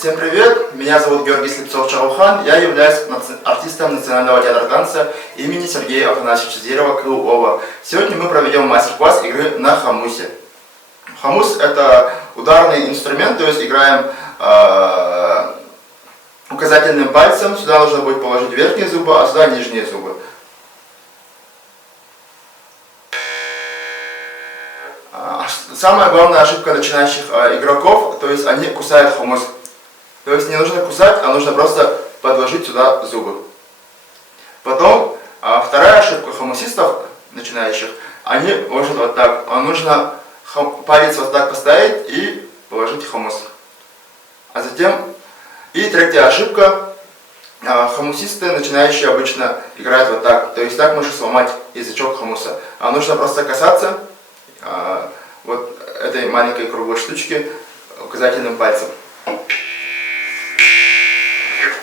Всем привет, меня зовут Георгий Слепцов-Чаухан, я являюсь артистом Национального театра танца имени Сергея Афанасьевича Зверева КУОВа. Сегодня мы проведем мастер-класс игры на хамусе. Хамус — это ударный инструмент, то есть играем указательным пальцем, сюда нужно будет положить верхние зубы, а сюда нижние зубы. Самая главная ошибка начинающих игроков, то есть они кусают хамус. То есть не нужно кусать, а нужно просто подложить сюда зубы. Потом, вторая ошибка хамусистов, начинающих, они ложат вот так. Нужно палец вот так поставить и положить хамус. А затем, и третья ошибка, хамусисты, начинающие, обычно играют вот так. То есть так можно сломать язычок хамуса. А нужно просто касаться вот этой маленькой круглой штучки указательным пальцем.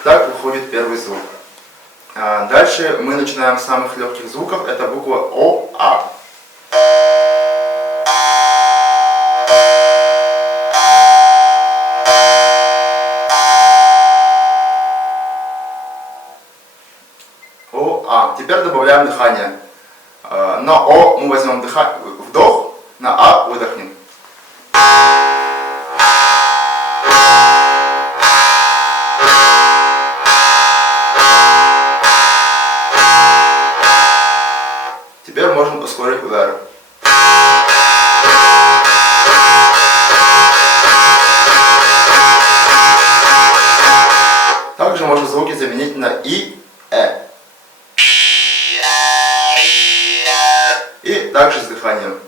Так выходит первый звук. Дальше мы начинаем с самых легких звуков. Это буква О, А. О, А. Теперь добавляем дыхание. На О мы возьмем вдох, на А выдохнем. Теперь можно ускорить удар. Также можно звуки заменить на И, Э. И также с дыханием.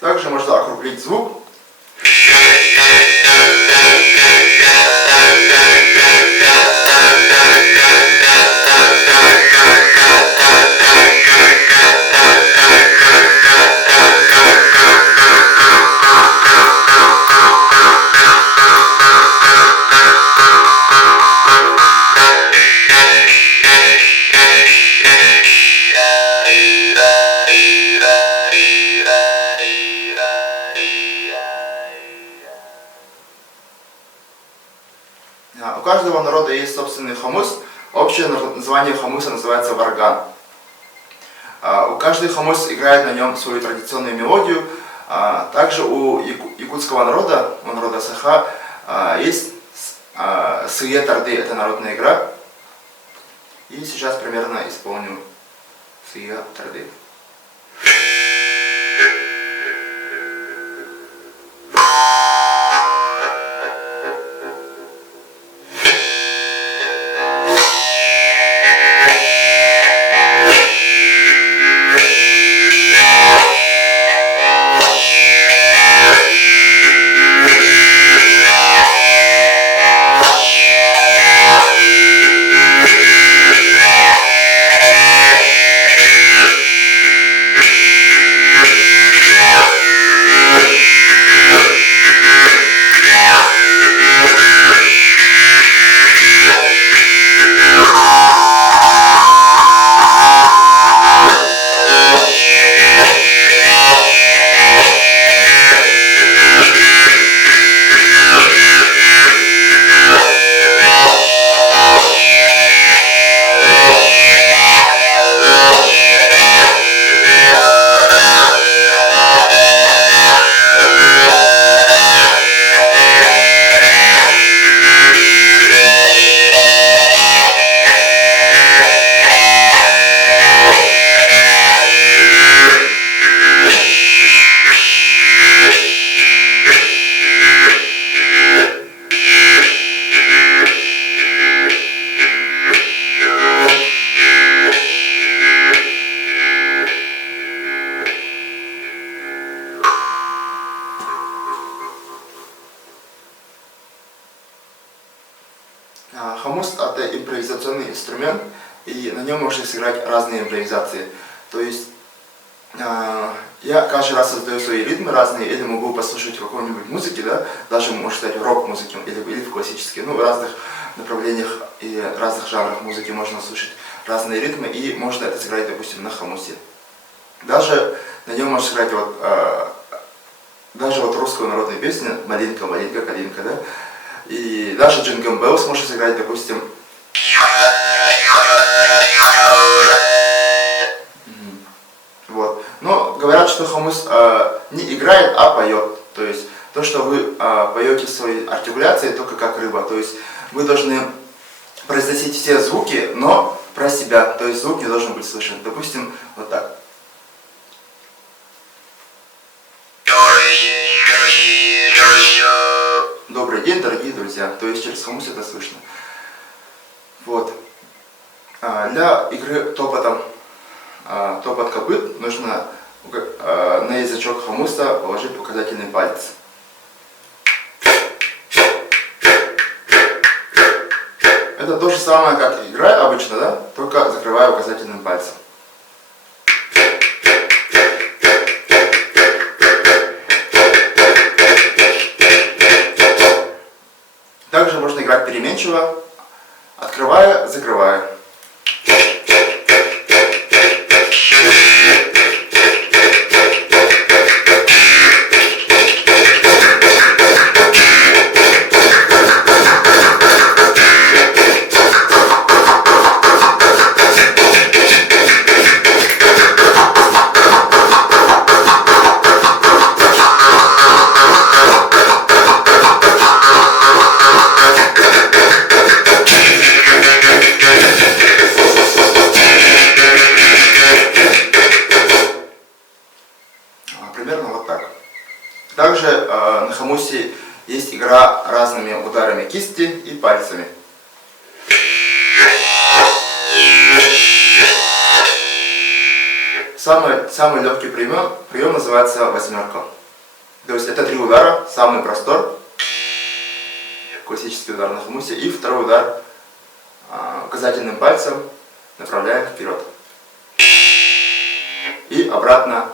Также можно округлить звук. У каждого народа есть собственный хамус. Общее название хамуса называется варган. У каждого хамус играет на нем свою традиционную мелодию. Также у якутского народа, у народа Саха, есть сые тарды, это народная игра. И сейчас примерно исполню сые тарды. Хамус — это импровизационный инструмент, и на нем можно сыграть разные импровизации. То есть я каждый раз создаю свои ритмы разные, или могу послушать какой-нибудь музыки, да, даже, можно сказать, рок-музыки, или в классической, ну, в разных направлениях и разных жанрах музыки можно слушать разные ритмы, и можно это сыграть, допустим, на хомусе. Даже на нем можно сыграть даже русскую народную песню «Малинка, малинка, калинка», да? И даже «Jingle Bells» можно сыграть, допустим. Вот. Но говорят, что хомус не играет, а поет. То есть то, что вы поете своей артикуляцией, только как рыба. То есть вы должны произносить все звуки, но про себя. То есть звук не должен быть слышен. Допустим, вот так. Добрый день, дорогие друзья. То есть через хомус это слышно. Вот. Для игры топот копыт нужно на язычок хомуса положить указательный палец. Это то же самое, как игра обычно, да? Только закрываю указательным пальцем. Также можно играть переменчиво, открывая, закрывая. Примерно вот так. Также на хомусе есть игра разными ударами кисти и пальцами. Самый легкий прием называется восьмерка. То есть это 3 удара, самый простой, классический удар на хомусе, и второй удар указательным пальцем направляем вперед. И обратно.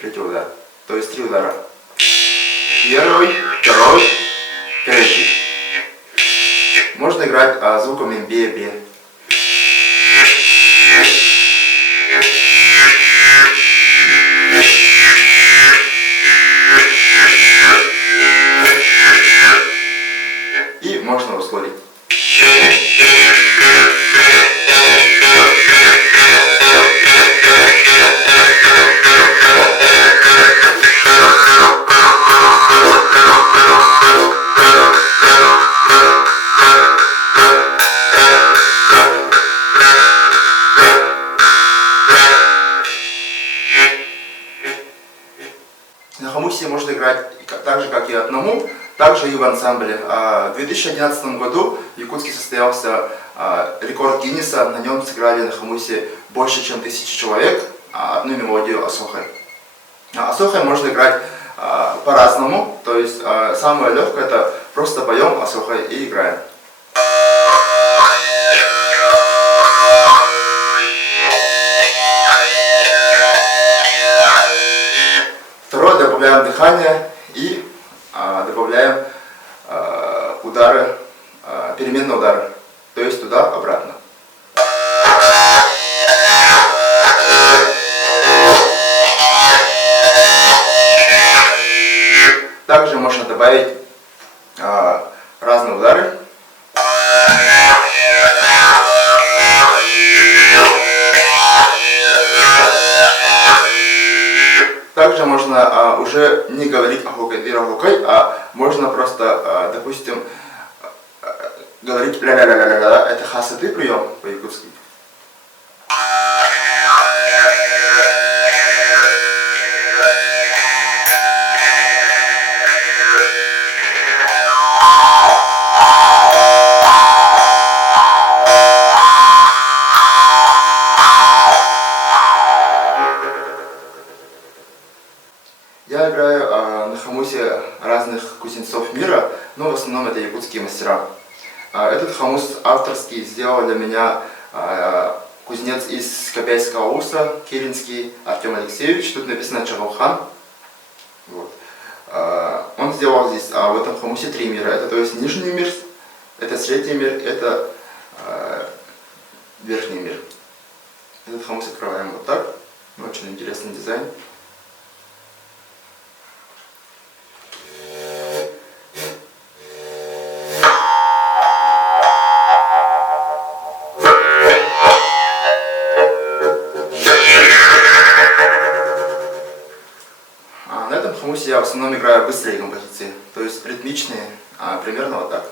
Третий удар. То есть 3 удара. Первый, второй, третий. Можно играть звуками бе-бе. И можно ускорить. На хомусе можно играть так же, как и одному, также и в ансамбле. В 2011 году в Якутске состоялся рекорд Гиннеса. На нем сыграли на хомусе больше, чем 1000 человек одну мелодию асохай. Асохай можно играть по-разному, то есть самое легкое это просто поем асохай и играем. Второе, добавляем дыхание и добавляем удары, переменные удары, то есть туда-обратно. Также можно добавить разные удары. Также можно уже не говорить ахукай, а можно просто, допустим, говорить ля-ля-ля-ля-ля. Это хасаты прием по-якутски. Я играю на хомусе разных кузнецов мира, но в основном это якутские мастера. Этот хомус авторский сделал для меня кузнец из Копяйского уса, Киринский Артем Алексеевич. Тут написано Чагаухан. Вот. Он сделал здесь в этом хомусе 3 мира. Это то есть нижний мир, это средний мир, это верхний мир. Этот хомус открываем вот так. Очень интересный дизайн. На этом хомусе я в основном играю быстрые композиции, то есть ритмичные, примерно вот так.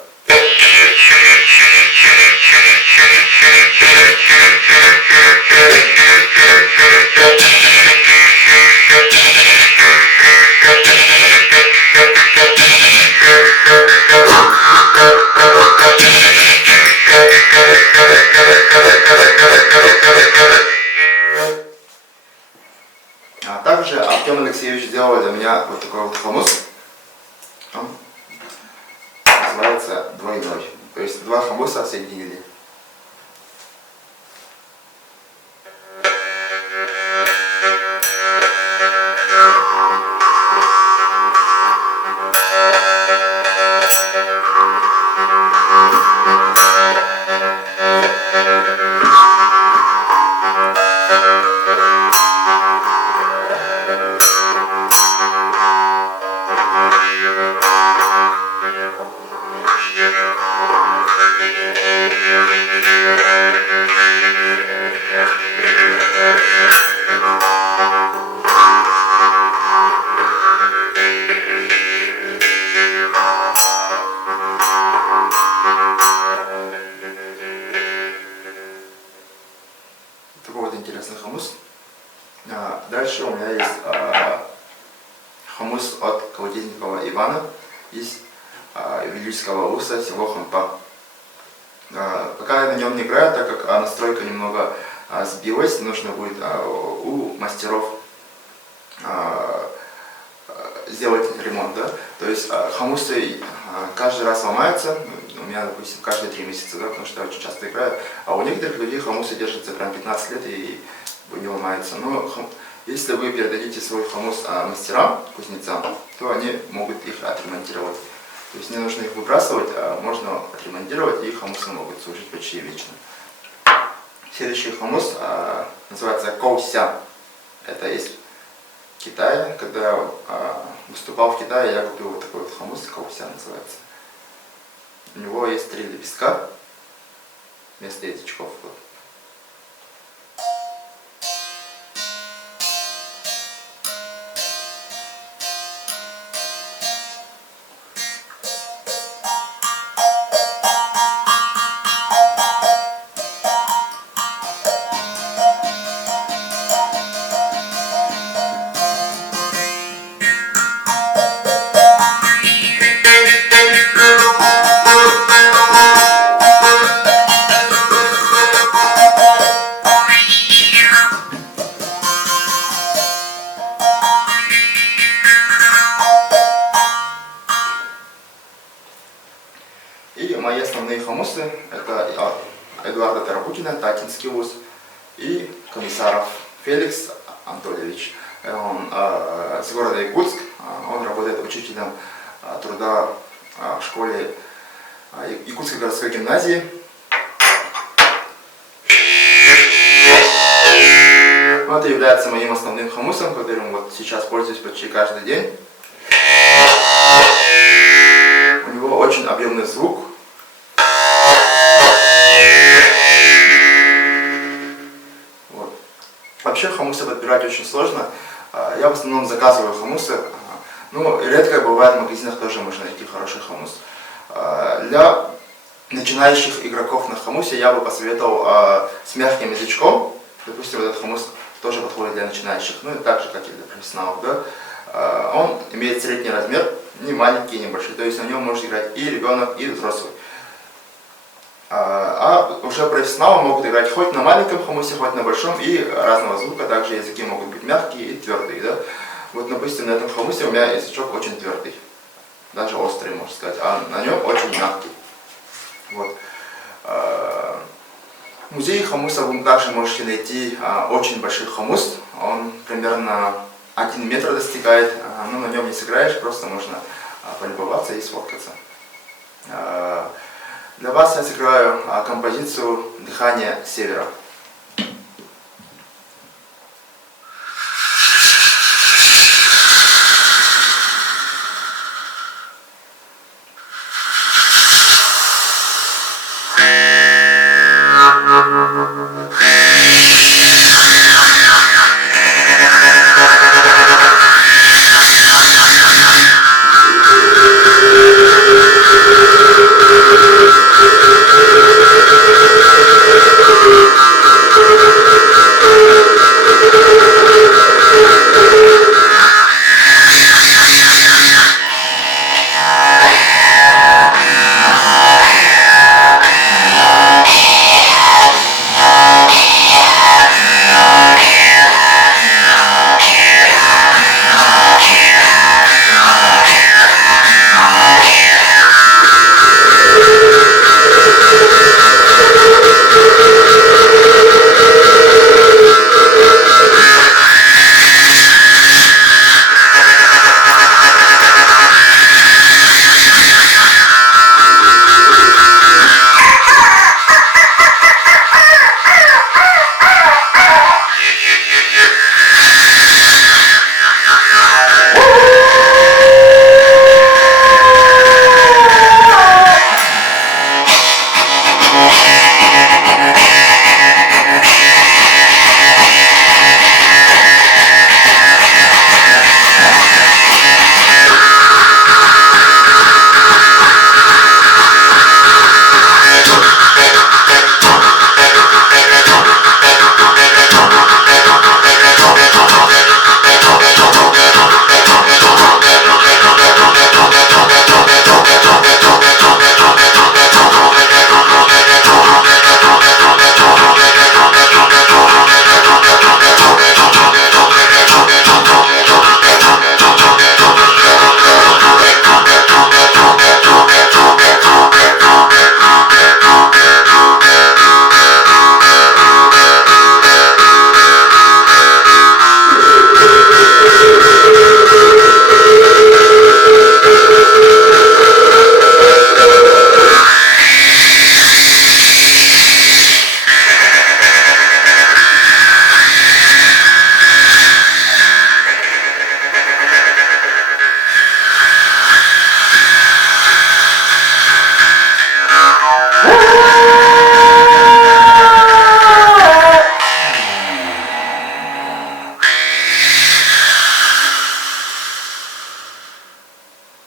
Также Артем Алексеевич сделал для меня вот такой вот хомус. Он называется двойной. То есть два хомуса соединили. Такой вот интересный хомус. Дальше у меня есть хомус от Колодезникова Ивана из Велического Уса, село Хампа. Пока я на нем не играю, так как настройка немного сбилась, нужно будет у мастеров сделать ремонт. Да? То есть хомусы каждый раз ломаются, у меня, допустим, каждые 3 месяца, да, потому что я очень часто играю, а у некоторых людей хомусы держатся прям 15 лет и не ломаются. Но если вы передадите свой хомус мастерам, кузнецам, то они могут их отремонтировать. То есть не нужно их выбрасывать, а можно отремонтировать, и хомусы могут служить почти вечно. Следующий хомус называется коуся. Это из Китая. Когда я выступал в Китае, я купил вот такой вот хомус, коуся называется. У него есть 3 лепестка вместо язычков. Вот. И мои основные хомусы — это Эдуарда Тарабукина, Татинский ус, и Комиссаров Феликс Анатольевич. Он с города Якутск, он работает учителем труда в школе Якутской городской гимназии. Это является моим основным хомусом, которым вот сейчас пользуюсь почти каждый день. У него очень объемный звук. Вот. Вообще хомусы подбирать очень сложно. Я в основном заказываю хомусы. Ну, редко бывает в магазинах тоже можно найти хороший хомус. Для начинающих игроков на хомусе я бы посоветовал с мягким язычком. Допустим, этот хомус тоже подходит для начинающих, ну и так же, как и для профессионалов. Да? Он имеет средний размер, не маленький, не большой, то есть на нем может играть и ребенок, и взрослый. А уже профессионалы могут играть хоть на маленьком хомусе, хоть на большом, и разного звука, также языки могут быть мягкие и твердые. Да? Вот, допустим, на этом хомусе у меня язычок очень твердый, даже острый, можно сказать, а на нем очень мягкий. Вот. В музее хомусов вы также можете найти очень большой хомус, он примерно 1 метр достигает, но на нем не сыграешь, просто можно полюбоваться и сфоткаться. Для вас я сыграю композицию «Дыхание севера».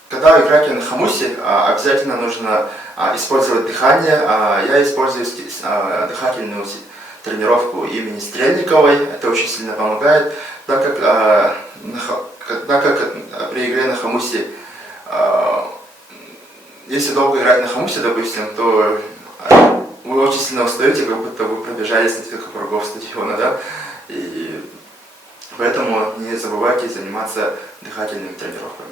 Когда вы играете на хамусе, обязательно нужно использовать дыхание. Я использую дыхательную тренировку имени Стрельниковой. Это очень сильно помогает, так как при игре на хамусе, если долго играть на хамусе, допустим, то вы очень сильно устаете, как будто вы пробежались несколько кругов стадиона, да? И поэтому не забывайте заниматься дыхательными тренировками.